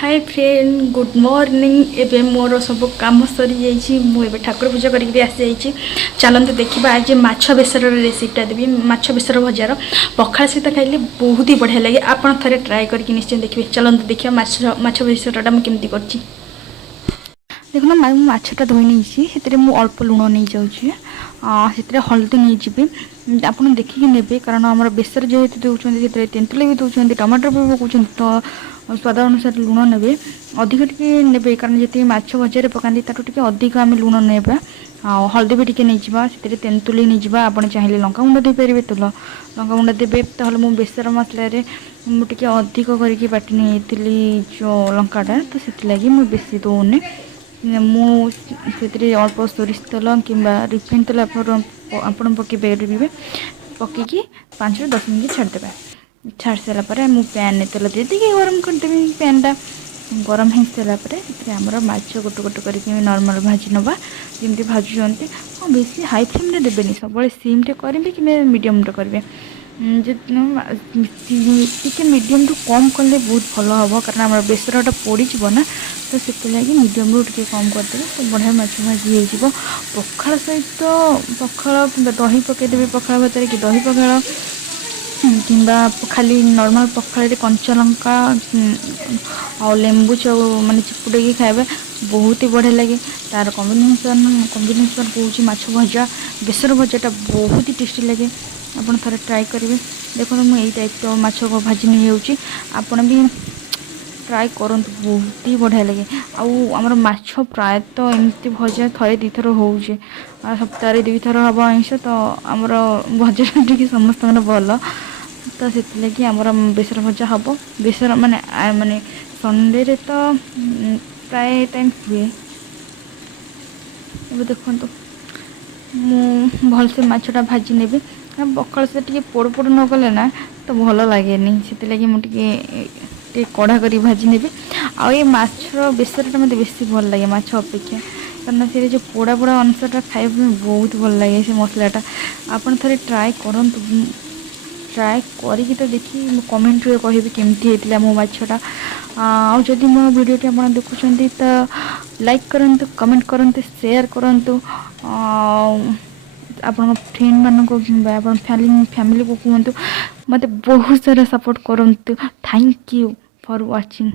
Hi friend good morning एबे मोर सब काम सरी जाइए मुझे ठाकुर पूजा करके आसी जाइए। चलते देखा आज माछ बेसर रेसिपीटा देवी माछ बेसर भजार पखाड़ सहित खाइले बहुत ही बढ़िया लगे। आपड़ थे ट्राए करके निश्चय देखिए। चलते देखिए माछ बेसरटा मुझे केमती कर देखना माछटा धोई नहीं अल्प लुण नहीं जाऊँगी से हल्दी नहीं जी आप देखिए ने कारण आम बेसर जेहतु दौरान तेंतुली भी दौरान टमाटर भी पकाउं तो स्वाद अनुसार लुण ने अधिक टी ने कारण जी माछ भजार पकाती ताठू अधिक आम लुण ने हल्दी भी टी नहीं से तेंतुली नहीं आप चाहिए लंकागुंड देपारे तो लंकागुंड देवे तो मुझे बेसर मसलें मुझे अधिक करके बाटी नहीं जो लंकाटा तो से मुझे बेसी दौने मुझे अल्प सोरिष तेल कि रिफाइन तेल आप पकड़े पकईकि 5 ରୁ 10 मिनट छाड़दे छाड़ सारापर मुझे पैन तेल देदी गरम करदेवी पैनटा गरम हो सारापर आमर माछ गोटे गोटे करके नॉर्मल भाजी नवा जमी भाजुंट हाँ बेसी हाई फ्लेम देवेनि सब सिम्रे करेंगे कि मीडियम करेंगे टी मीडियम टू कम कले बहुत भल हम कारण आम बेसरटा पोड़ ना तो से लगे मीडियम रू टी कम करदे तो बढ़िया माछ भाजी हो पखाड़ सहित पखाड़ कि दही पकईदेवी पखाड़ भातर कि दही पखाड़ कि खाली नॉर्मल पखाड़ कंचा लंका आ लेंबू माने चिपुड़े खाए बहुत ही बढ़िया लगे। तार कॉम्बिनेशन कौन माछ भजा बेसर भजाटा बहुत ही टेस्टी लगे। आपड़ थे ट्राए करेंगे देखो मुझे टाइप माछ भाजी नहीं जाऊँगी आपड़ भी ट्राए करूँ बहुत ही बढ़िया लगे। आमर माछ प्रायतः एमती भजा थे दी थर हो सप्ताह 2 थर हम आइंस तो आमर भजा टी समस्त भल तो से आमर बेसर भजा हम बेसर माने माने संडे रे तो प्राय टाइम हुए ये देखो भलसे मछटा भाजी ने पखाड़ से टी पोड़ पोड़ न कले ना तो भल लगे से मुझे कड़ा कर भाजी ने ये माछ बेसरटा मत बेसी भल लगे माछ अपेक्षा कारण से जो पोड़ा पोड़ा अंशटा खाइबा बहुत भल लगे से मसलाटा आपन थे ट्राए करूँ ट्राए करी तो देखी कमेंट रे कहि केमती होता मो माछटा आदि मो भिडियोटी आप देखुं तो लाइक करंतु कमेंट करंतु शेयर करंतु आपण फ्रेंड मान को फैमिली को कहतु मत बहुत सारा सपोर्ट करंतु। Thank you for watching.